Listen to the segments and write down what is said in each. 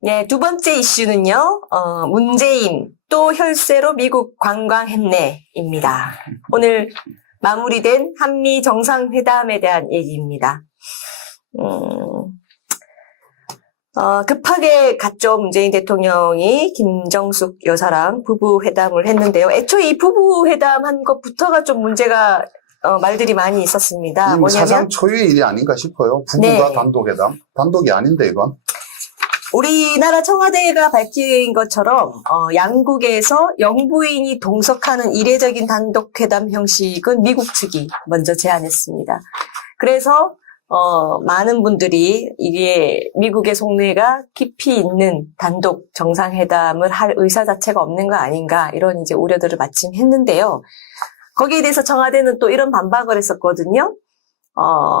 네, 두 번째 이슈는요, 문재인 또 혈세로 미국 관광했네입니다. 오늘 마무리된 한미 정상회담에 대한 얘기입니다. 급하게 갔죠. 문재인 대통령이 김정숙 여사랑 부부 회담을 했는데요. 애초에 이 부부 회담 한 것부터가 좀 문제가 말들이 많이 있었습니다. 뭐냐면 사상 초유의 일이 아닌가 싶어요. 부부가 네. 단독회담. 단독이 아닌데 이건. 우리나라 청와대가 밝힌 것처럼 양국에서 영부인이 동석하는 이례적인 단독회담 형식은 미국 측이 먼저 제안했습니다. 그래서 많은 분들이 이게 미국의 속내가 깊이 있는 단독 정상회담을 할 의사 자체가 없는 거 아닌가 이런 이제 우려들을 마침 했는데요. 거기에 대해서 청와대는 또 이런 반박을 했었거든요.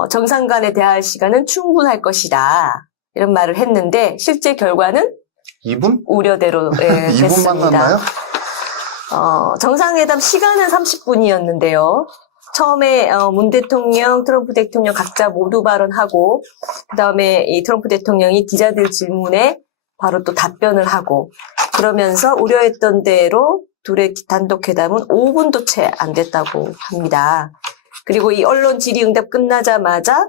정상 간에 대화할 시간은 충분할 것이다. 이런 말을 했는데 실제 결과는 2분? 우려대로 2분 됐습니다. 만났나요? 정상회담 시간은 30분이었는데요. 처음에 문 대통령, 트럼프 대통령 각자 모두 발언하고 그다음에 이 트럼프 대통령이 기자들 질문에 바로 또 답변을 하고 그러면서 우려했던 대로 둘의 단독회담은 5분도 채 안 됐다고 합니다. 그리고 이 언론 질의응답 끝나자마자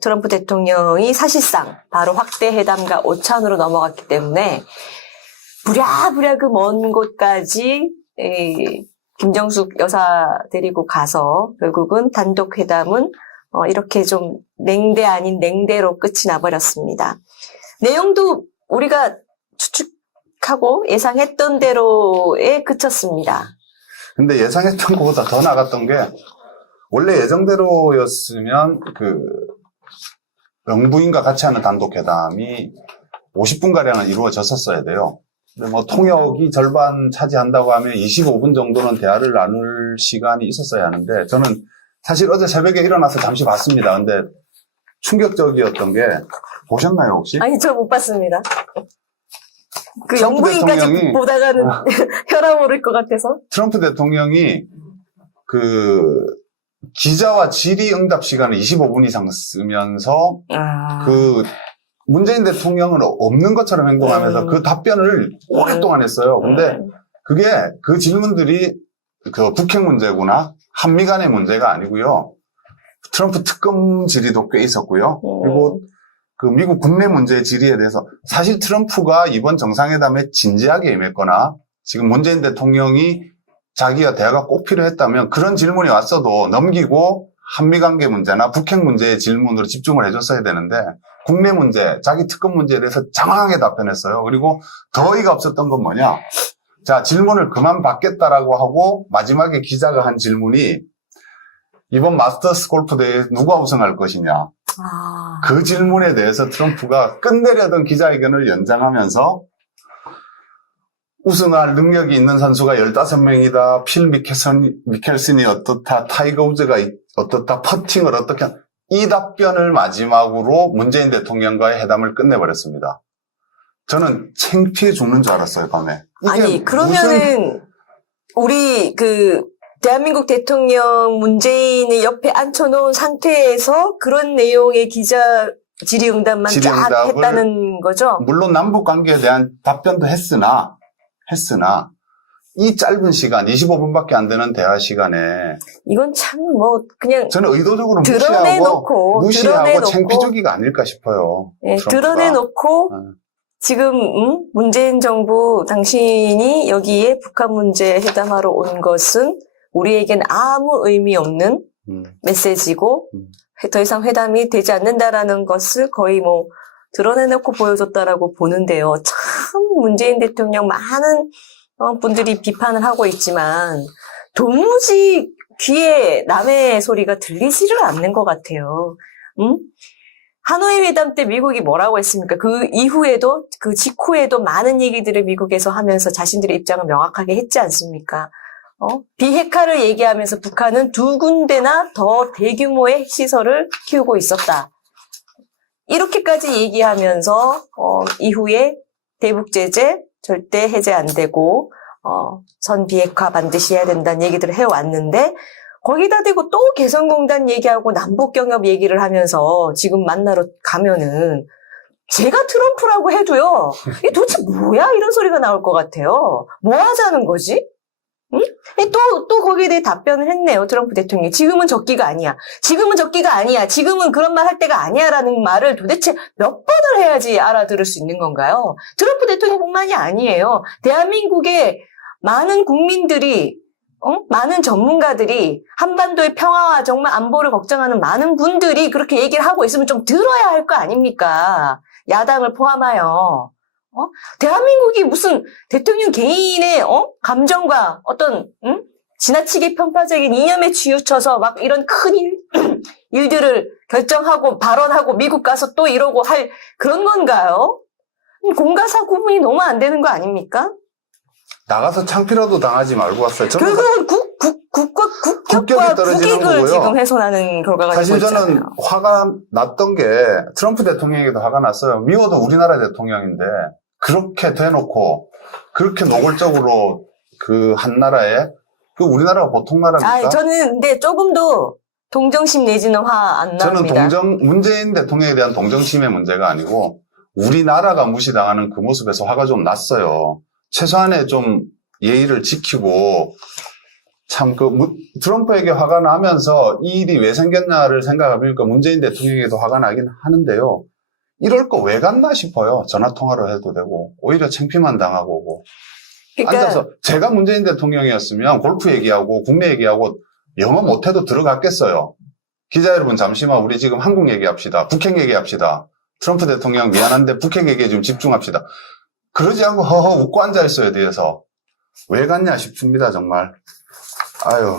트럼프 대통령이 사실상 바로 확대 회담과 오찬으로 넘어갔기 때문에 부랴부랴 그 먼 곳까지 김정숙 여사 데리고 가서 결국은 단독 회담은 이렇게 좀 냉대 아닌 냉대로 끝이 나버렸습니다. 내용도 우리가 추측하고 예상했던 대로에 그쳤습니다. 근데 예상했던 것보다 더 나갔던 게 원래 예정대로였으면 영부인과 같이 하는 단독회담이 50분가량은 이루어졌었어야 돼요. 근데 뭐 통역이 절반 차지한다고 하면 25분 정도는 대화를 나눌 시간이 있었어야 하는데 저는 사실 어제 새벽에 일어나서 잠시 봤습니다. 근데 충격적이었던 게 보셨나요 혹시? 아니, 저 못 봤습니다. 그 트럼프 영부인까지 대통령이 보다가는 혈압 오를 것 같아서. 트럼프 대통령이 기자와 질의응답 시간을 25분 이상 쓰면서 문재인 대통령은 없는 것처럼 행동하면서 그 답변을 오랫동안 했어요. 근데 그게 그 질문들이 북핵 문제구나 한미 간의 문제가 아니고요. 트럼프 특검 질의도 꽤 있었고요. 그리고 미국 국내 문제 질의에 대해서 사실 트럼프가 이번 정상회담에 진지하게 임했거나 지금 문재인 대통령이 자기가 대화가 꼭 필요했다면 그런 질문이 왔어도 넘기고 한미관계 문제나 북핵 문제의 질문으로 집중을 해줬어야 되는데 국내 문제, 자기 특검 문제에 대해서 장황하게 답변했어요. 그리고 더 어이가 없었던 건 뭐냐. 자, 질문을 그만 받겠다라고 하고 마지막에 기자가 한 질문이 이번 마스터스 골프 대회에 누가 우승할 것이냐. 그 질문에 대해서 트럼프가 끝내려던 기자회견을 연장하면서 우승할 능력이 있는 선수가 15명이다. 필 미켈슨이 어떻다. 타이거 우즈가 어떻다. 퍼팅을 어떻게 이 답변을 마지막으로 문재인 대통령과의 회담을 끝내버렸습니다. 저는 창피해 죽는 줄 알았어요, 밤에. 아니, 그러면은 우리 대한민국 대통령 문재인을 옆에 앉혀놓은 상태에서 그런 내용의 기자 질의응답만 쫙 했다는 거죠? 물론 남북 관계에 대한 답변도 했으나 이 짧은 시간 25분밖에 안 되는 대화 시간에 이건 참 그냥 저는 의도적으로 드러내놓고 창피주기가 아닐까 싶어요. 네, 드러내놓고 지금 문재인 정부 당신이 여기에 북한 문제 회담하러 온 것은 우리에겐 아무 의미 없는 메시지고 더 이상 회담이 되지 않는다라는 것을 거의 드러내놓고 보여줬다라고 보는데요. 참 문재인 대통령 많은 분들이 비판을 하고 있지만 도무지 귀에 남의 소리가 들리지를 않는 것 같아요. 하노이 회담 때 미국이 뭐라고 했습니까? 그 이후에도 그 직후에도 많은 얘기들을 미국에서 하면서 자신들의 입장을 명확하게 했지 않습니까? 비핵화를 얘기하면서 북한은 2군데나 더 대규모의 핵시설을 키우고 있었다. 이렇게까지 얘기하면서 이후에 대북 제재 절대 해제 안 되고 선 비핵화 반드시 해야 된다는 얘기들을 해왔는데 거기다 대고 또 개성공단 얘기하고 남북경협 얘기를 하면서 지금 만나러 가면은 제가 트럼프라고 해도요, 이게 도대체 뭐야? 이런 소리가 나올 것 같아요. 뭐 하자는 거지? 응? 또 거기에 대해 답변을 했네요, 트럼프 대통령이. 지금은 적기가 아니야. 지금은 적기가 아니야. 지금은 그런 말 할 때가 아니야. 라는 말을 도대체 몇 번을 해야지 알아들을 수 있는 건가요? 트럼프 대통령뿐만이 아니에요. 대한민국의 많은 국민들이, 많은 전문가들이, 한반도의 평화와 정말 안보를 걱정하는 많은 분들이 그렇게 얘기를 하고 있으면 좀 들어야 할 거 아닙니까? 야당을 포함하여. 대한민국이 무슨 대통령 개인의 감정과 어떤 지나치게 편파적인 이념에 치우쳐서 막 이런 큰 일들을 결정하고 발언하고 미국 가서 또 이러고 할 그런 건가요? 공과사 구분이 너무 안 되는 거 아닙니까? 나가서 창피라도 당하지 말고 왔어요. 결국은 국격과 떨어지는 국익을 거고요. 지금 훼손하는 결과가 되고 사실 있잖아요. 저는 화가 났던 게 트럼프 대통령에게도 화가 났어요. 미워도 우리나라 대통령인데 그렇게 대놓고 그렇게 노골적으로 그 한 나라에 그 우리나라가 보통 나라입니까? 저는 근데 조금도 동정심 내지는 화 안 납니다. 저는 문재인 대통령에 대한 동정심의 문제가 아니고 우리나라가 무시당하는 그 모습에서 화가 좀 났어요. 최소한의 좀 예의를 지키고 참 트럼프에게 화가 나면서 이 일이 왜 생겼나를 생각해보니까 문재인 대통령에게도 화가 나긴 하는데요. 이럴 거 왜 갔나 싶어요. 전화통화로 해도 되고 오히려 창피만 당하고 오고. 그러니까 앉아서 제가 문재인 대통령이었으면 골프 얘기하고 국내 얘기하고 영어 못해도 들어갔겠어요. 기자 여러분 잠시만 우리 지금 한국 얘기합시다. 북핵 얘기합시다. 트럼프 대통령 미안한데 북핵 얘기에 좀 집중합시다. 그러지 않고 허허 웃고 앉아있어요 뒤에서. 왜 갔냐 싶습니다 정말. 아유.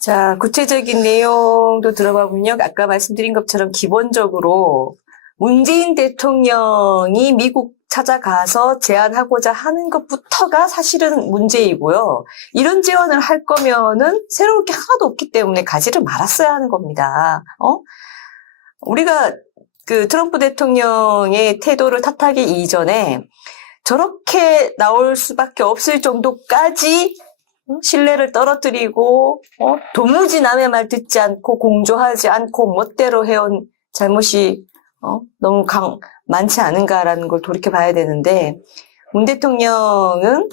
자, 구체적인 내용도 들어가 보면 아까 말씀드린 것처럼 기본적으로 문재인 대통령이 미국 찾아가서 제안하고자 하는 것부터가 사실은 문제이고요. 이런 제안을 할 거면은 새로울 게 하나도 없기 때문에 가지를 말았어야 하는 겁니다. 우리가 그 트럼프 대통령의 태도를 탓하기 이전에 저렇게 나올 수밖에 없을 정도까지 신뢰를 떨어뜨리고 도무지 남의 말 듣지 않고 공조하지 않고 멋대로 해온 잘못이 너무 많지 않은가라는 걸 돌이켜봐야 되는데 문 대통령은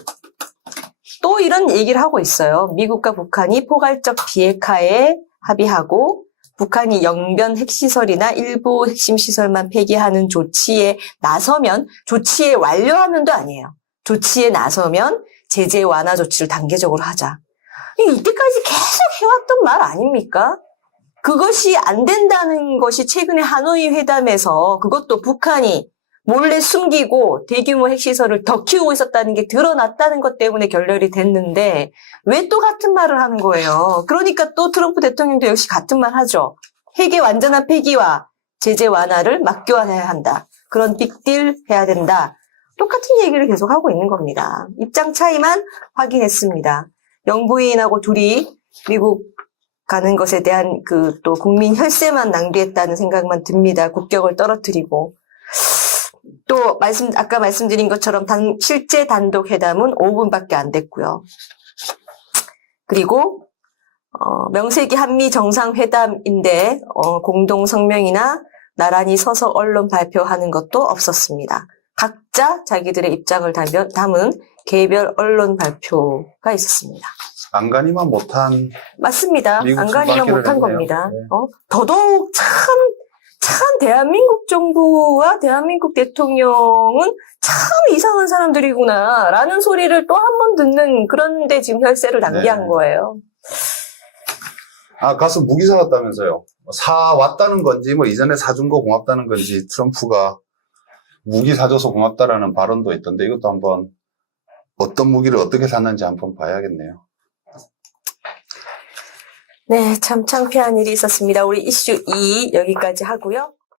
또 이런 얘기를 하고 있어요. 미국과 북한이 포괄적 비핵화에 합의하고 북한이 영변 핵시설이나 일부 핵심 시설만 폐기하는 조치에 나서면 조치에 완료하면도 아니에요. 조치에 나서면 제재 완화 조치를 단계적으로 하자. 이때까지 계속 해왔던 말 아닙니까? 그것이 안 된다는 것이 최근에 하노이 회담에서 그것도 북한이 몰래 숨기고 대규모 핵시설을 더 키우고 있었다는 게 드러났다는 것 때문에 결렬이 됐는데 왜 또 같은 말을 하는 거예요? 그러니까 또 트럼프 대통령도 역시 같은 말 하죠. 핵의 완전한 폐기와 제재 완화를 막교환해야 한다. 그런 빅딜 해야 된다. 똑같은 얘기를 계속하고 있는 겁니다. 입장 차이만 확인했습니다. 영부인하고 둘이 미국 가는 것에 대한 또 국민 혈세만 낭비했다는 생각만 듭니다. 국격을 떨어뜨리고. 또 아까 말씀드린 것처럼 실제 단독 회담은 5분밖에 안 됐고요. 그리고 명색이 한미 정상회담인데 공동 성명이나 나란히 서서 언론 발표하는 것도 없었습니다. 각자 자기들의 입장을 담은 개별 언론 발표가 있었습니다. 안간히만 못한. 맞습니다. 안간히만 못한 겁니다. 네. 더더욱 참 대한민국 정부와 대한민국 대통령은 참 이상한 사람들이구나 라는 소리를 또 한 번 듣는 그런데 지금 혈세를 낭비한 거예요. 가서 무기 사왔다면서요. 사왔다는 건지 이전에 사준 거 고맙다는 건지 트럼프가 무기 사줘서 고맙다라는 발언도 있던데 이것도 한번 어떤 무기를 어떻게 샀는지 한번 봐야겠네요. 네, 참 창피한 일이 있었습니다. 우리 이슈 2 여기까지 하고요.